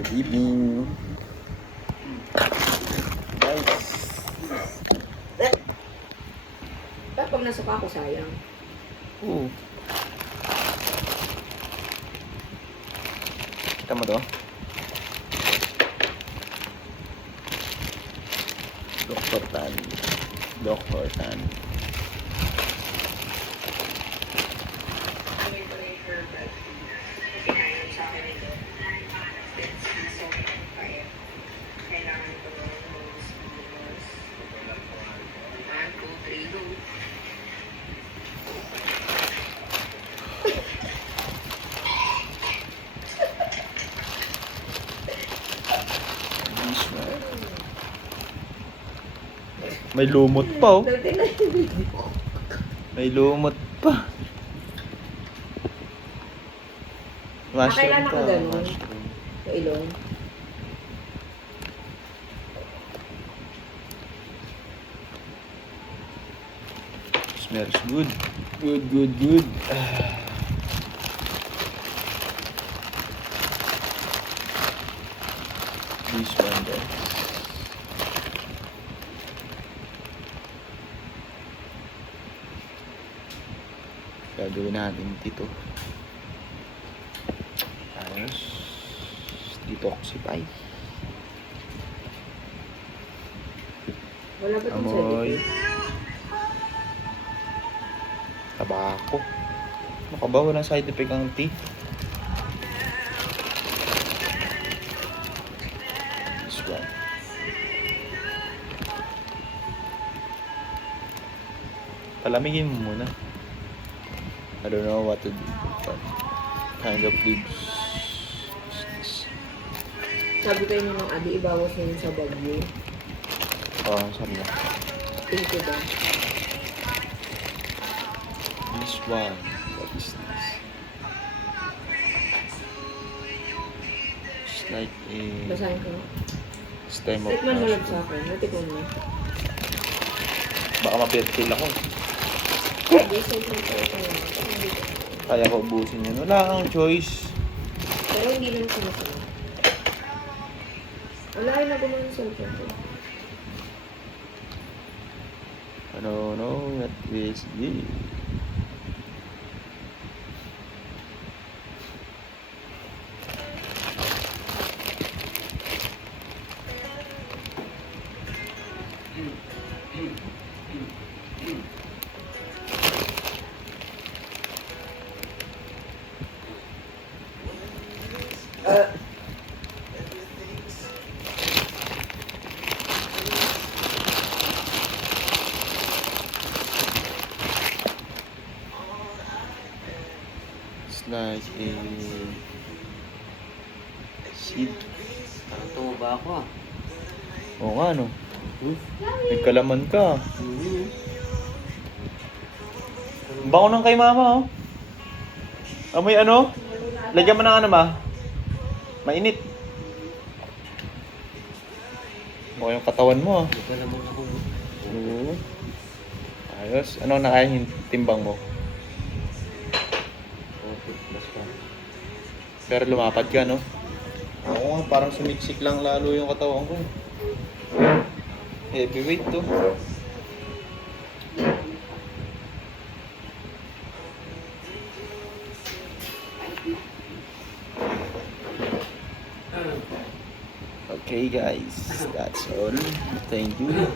Good evening. Guys. Pag nasuka ko, sayang. Oo. Kita mo to? Dr. Tan. Dr. Tan. May lumot pa oh. May lumot pa. Kailan ako ganun? Sa ilong? Smells good. Good. This one guys. Gagawin natin dito. Ayos. Detoxify. Wala ba itong Amoy. sedity? Tabako. Ano ka ba? Walang side effect ang tea. This one. Palamigin mo muna. I don't know what to do. What kind of leaves is this? Sabi kayo nung Adi, ibawas na yun sa bagyo. Oh, sabi na. Thank you ba? This one. What is this? It's like a... Basahin ko. It's time of Tikman mo lang mushroom. sa akin. Natikman mo. Baka mapirtil ako. Hindi, safe lang tayo. Kaya ko ubusin yan. Wala kang choice. Pero hindi lang sumasama. Alahin na gumano sa cellphone ko. Ano, what is this? It's like a seed. Tumo ba ako ah? Oo nga, no? May kalaman ka. Bango ng kay mama, oh. Amoy ano? Lagyan mo ng ano, ma? Mainit. Mukha yung katawan mo, ah. Ito naman ako. Oo. Ayos. Ano nakain yung timbang mo? Okay, plus pa. Pero lumapad ka, no? Oo, parang sumiksik lang lalo yung katawan ko. Heavyweight to. Okay guys, that's all. Thank you.